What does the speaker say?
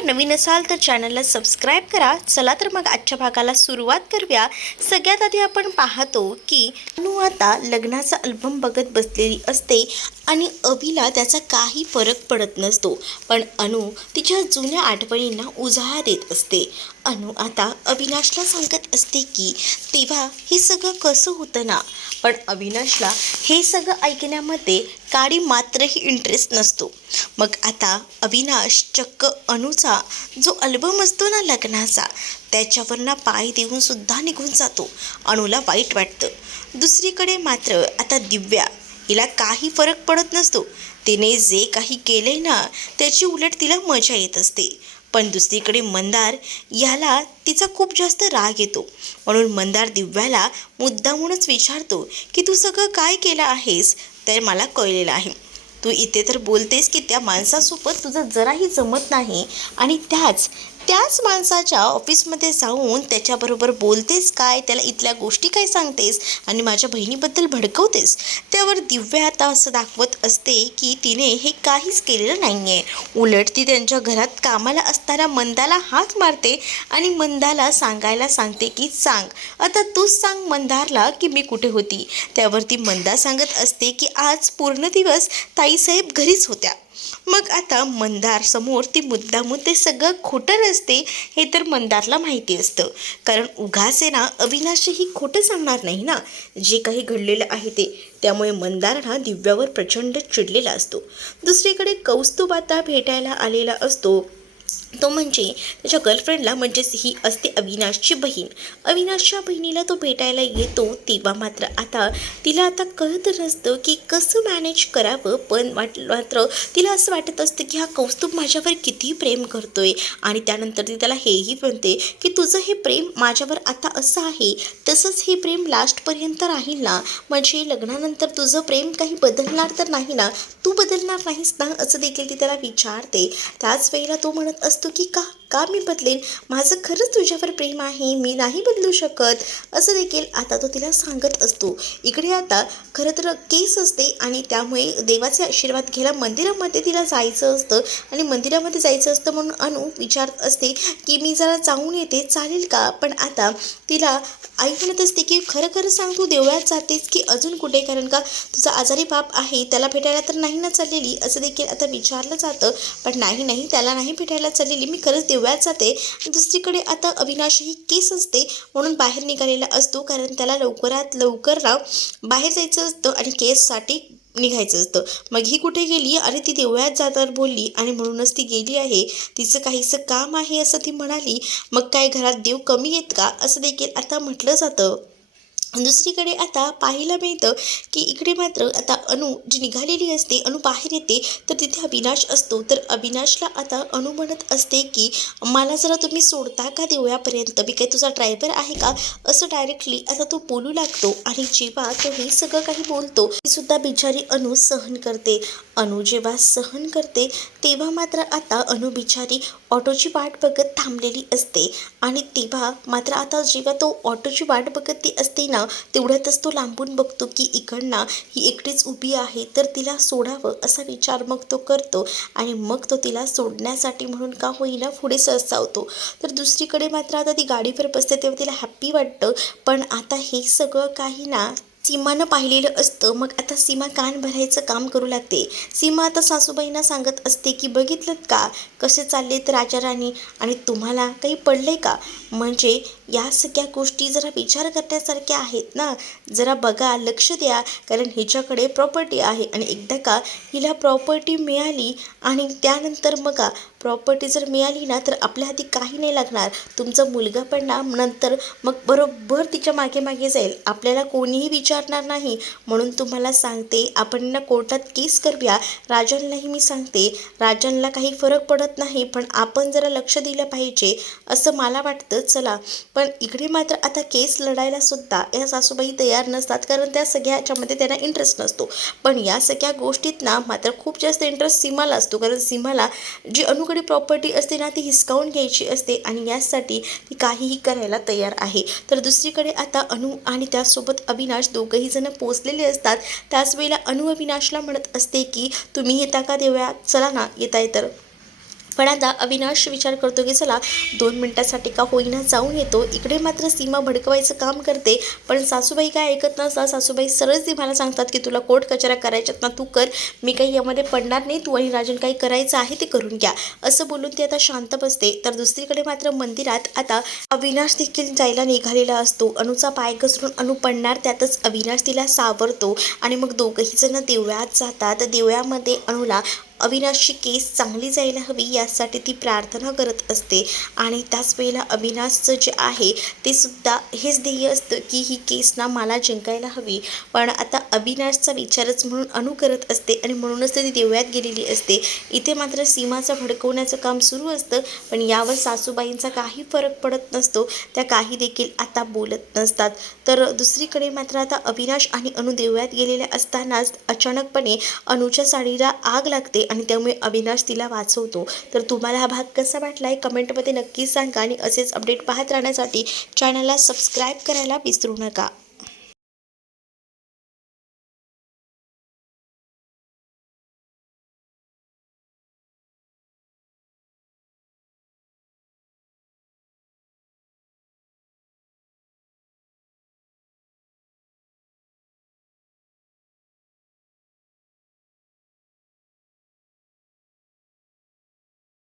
चॅनलवर नवीन असाल तर चॅनलला सबस्क्राईब करा। चला तर मग आजच्या भागाला सुरुवात करूया। सगळ्यात आधी आपण पाहतो की अनु आता लग्नाचा अल्बम बघत बसलेली असते आणि अभिला त्याचा काही फरक पडत नसतो, पण अनु तिच्या जुन्या आठवणींना उजाळा देत असते। अनु आता अविनाशला सांगत असते की तेव्हा हे सगळं कसं होतं ना, पण अविनाशला हे सगळं ऐकण्यामध्ये काडी मात्रही इंटरेस्ट नसतो। मग आता अविनाश चक्क अनुचा जो अल्बम असतो ना लग्नाचा, त्याच्यावरनं पाय देऊन सुद्धा निघून जातो। अनुला वाईट वाटतं। दुसरीकडे मात्र आता दिव्या, हिला काही फरक पडत नसतो। तिने जे काही केले ना त्याची उलट तिला मजा येत असते। पण दुसरीकडे मंदार याला तिचा खूप जास्त राग येतो, म्हणून मंदार दिव्याला मुद्दामूनच विचारतो की तू सगळं काय केलं आहेस तर मला कळलेलं आहे। तू इथे तर बोलतेस की त्या माणसासोबत तुझं जराही जमत नाही आणि त्याच माणसाच्या ऑफिसमध्ये जाऊन त्याच्याबरोबर बोलतेस काय, त्याला इथल्या गोष्टी काय सांगतेस आणि माझ्या बहिणीबद्दल भडकवतेस। त्यावर दिव्या आता असं दाखवत असते की तिने हे काहीच केलेलं नाही आहे। उलट ती त्यांच्या घरात कामाला असताना मंदाला हाक मारते आणि मंदाला सांगायला सांगते की सांग, आता तूच सांग मंदारला की मी कुठे होती। त्यावरती मंदा सांगत असते की आज पूर्ण दिवस ताईसाहेब घरीच होत्या। मग आता मंदार समोर ती मुद्दामून ते सगळं खोटं नसते हे तर मंदारला माहिती असतं, कारण उगाच आहे ना अविनाशही खोटं सांगणार नाही ना जे काही घडलेलं आहे ते। त्यामुळे मंदार हा दिव्यावर प्रचंड चिडलेला असतो। दुसरीकडे कौस्तुभ आता भेटायला आलेला असतो, तो म्हणजे त्याच्या गर्लफ्रेंडला, म्हणजेच ही असते अविनाशची बहीण। अविनाशच्या बहिणीला तो भेटायला येतो तेव्हा मात्र तिला कळत नसतं की कसं मॅनेज करावं, पण मात्र तिला असं वाटत असतं की हा कौस्तुभ माझ्यावर किती प्रेम करतोय। आणि त्यानंतर ती त्याला हेही म्हणते की तुझं हे प्रेम माझ्यावर आता असं आहे तसंच हे प्रेम लास्टपर्यंत राहील ना, म्हणजे लग्नानंतर तुझं प्रेम काही बदलणार तर नाही ना, तू बदलणार नाहीस ना, असं देखील ती त्याला विचारते। त्याच वेळेला तो म्हणत असतो की का मी बदलेन, माझं खरंच तुझ्यावर प्रेम आहे, मी नाही बदलू शकत, असं देखील आता तो तिला सांगत असतो। इकडे आता खरं तर केस असते आणि त्यामुळे देवाचे आशीर्वाद घ्यायला मंदिरामध्ये तिला जायचं असतं आणि मंदिरामध्ये जायचं असतं म्हणून अनु विचारत असते की मी जरा जाऊन येते चालेल का। पण आता तिला आई म्हणत असते की खरं खरं सांग, तू देवळात जातेस की अजून कुठे, कारण का तुझा आजारी बाप आहे त्याला भेटायला तर नाही ना चाललेली, असं देखील आता विचारलं जातं। पण नाही त्याला नाही भेटायला चाललेली, मी खरंच देवळात जाते। दुसरीकडे आता अविनाशही केस असते म्हणून बाहेर निघालेला असतो, कारण त्याला लवकरात लवकर बाहेर जायचं असतं आणि केससाठी निघायचं असतं। मग ही कुठे गेली, अरे ती देवळात जाणार बोलली आणि म्हणूनच ती गेली आहे, तिचं काहीसं काम आहे असं ती म्हणाली। मग काय घरात देव कमी आहेत का, असं देखील आता म्हटलं जातं। दुसरीकडे आता पाहायला मिळतं की इकडे मात्र आता अनु जी निघालेली असते, अनु बाहेर येते तर तिथे अविनाश असतो। तर अविनाशला आता अनु म्हणत असते की मला जरा तुम्ही सोडता का देवळापर्यंत, मी काही तुझा ड्रायव्हर आहे का, असं डायरेक्टली आता तो बोलू लागतो। आणि जेव्हा तो हे सगळं काही बोलतो ती सुद्धा बिचारी अनु सहन करते। अनु जेव्हा सहन करते तेव्हा मात्र आता अनु बिचारी ऑटोची वाट बघत थांबलेली असते आणि तेव्हा मात्र आता जेव्हा तो ऑटोची वाट बघत ती असते ना, तेवढ्यातच तो लांबून बघतो की इकडनं ही एकटीच उभी आहे तर तिला सोडावं असा विचार मग तो करतो आणि मग तो तिला सोडण्यासाठी म्हणून का होईना पुढे सरसावतो। तर दुसरीकडे मात्र आता ती गाडीवर बसते तेव्हा तिला हॅप्पी वाटतं, पण आता हे सगळं काही ना सीमानं पाहिलेलं असतं। मग आता सीमा कान भरायचं काम करू लागते। सीमा आता सासूबाईंना सांगत असते की बघितलं का कसे चाललेत राजा राणी, आणि तुम्हाला काही पडलंय का, म्हणजे या सगळ्या गोष्टी जरा विचार करण्यासारख्या आहेत ना, जरा बघा लक्ष द्या, कारण हिच्याकडे प्रॉपर्टी आहे आणि एकदा का हिला प्रॉपर्टी मिळाली आणि त्यानंतर बघा प्रॉपर्टी जर मिळाली ना तर आपल्या हाती काही नाही लागणार, तुमचा मुलगा पण ना नंतर मग बरोबर तिच्या मागे मागे जाईल, आपल्याला कोणीही विचारणार नाही। म्हणून तुम्हाला सांगते आपण ना कोर्टात केस करूया, राजांनाही मी सांगते, राजांना काही फरक पडत नाही पण आपण जरा लक्ष दिलं पाहिजे असं मला वाटतं। चला, पण इकडे मात्र आता केस लढायला सुद्धा या सासूबाई तयार नसतात, कारण त्या सगळ्या ह्याच्यामध्ये त्यांना इंटरेस्ट नसतो। पण या सगळ्या गोष्टीत ना मात्र खूप जास्त इंटरेस्ट सीमाला असतो, कारण सीमाला जी अनुकडे प्रॉपर्टी असते ना ती हिसकावून घ्यायची असते आणि यासाठी ती काहीही करायला तयार आहे। तर दुसरीकडे आता अनु आणि त्यासोबत अविनाश दोघंही जण पोचलेले असतात। त्याच वेळेला अनु अविनाशला म्हणत असते की तुम्ही येता का देवळात, चला ना येताय तर। पण आता अविनाश विचार करतो की चला 2 मिनिटासाठी का होईना जाऊन येतो. इकडे मात्र सीमा भडकवायचं काम करते, पण सासूबाई काय ऐकत नसतात. सासूबाई सरळ ती मला सांगतात की तुला कोर्ट कचऱ्या करायच्यात ना तू कर, मी काही यामध्ये पडणार नाही, तू आणि राजन काही करायचं आहे ते करून घ्या, असं बोलून ती आता शांत बसते. तर दुसरीकडे मात्र मंदिरात आता अविनाश देखील जायला निघालेला असतो. अनुचा पाय घसरून अनु पडणार, त्यातच अविनाश तिला सावरतो आणि मग दोघंही जण देवळात जातात. देवळामध्ये अनुला अविनाशची केस चांगली जायला हवी यासाठी ती प्रार्थना करत असते आणि त्याच वेळेला अविनाशचं जे आहे ते सुद्धा हेच ध्येय असतं की ही केस ना मला जिंकायला हवी. पण आता अविनाशचा विचारच म्हणून अनु करत असते आणि म्हणूनच ती देवळात गेलेली असते. इथे मात्र सीमाचं भडकवण्याचं काम सुरू असतं, पण यावर सासूबाईंचा काही फरक पडत नसतो. त्या काही देखील आता बोलत नसतात. तर दुसरीकडे मात्र आता अविनाश आणि अनु देवळात गेलेल्या असतानाच अचानकपणे अनुच्या साडीला आग लागते आणि त्यामुळे अविनाश तिला वाचवतो. तर तुम्हाला हा भाग कसा वाटलाय कमेंटमध्ये नक्की सांगा आणि असेच अपडेट पाहत राहण्यासाठी चॅनलला सबस्क्राईब करायला विसरू नका.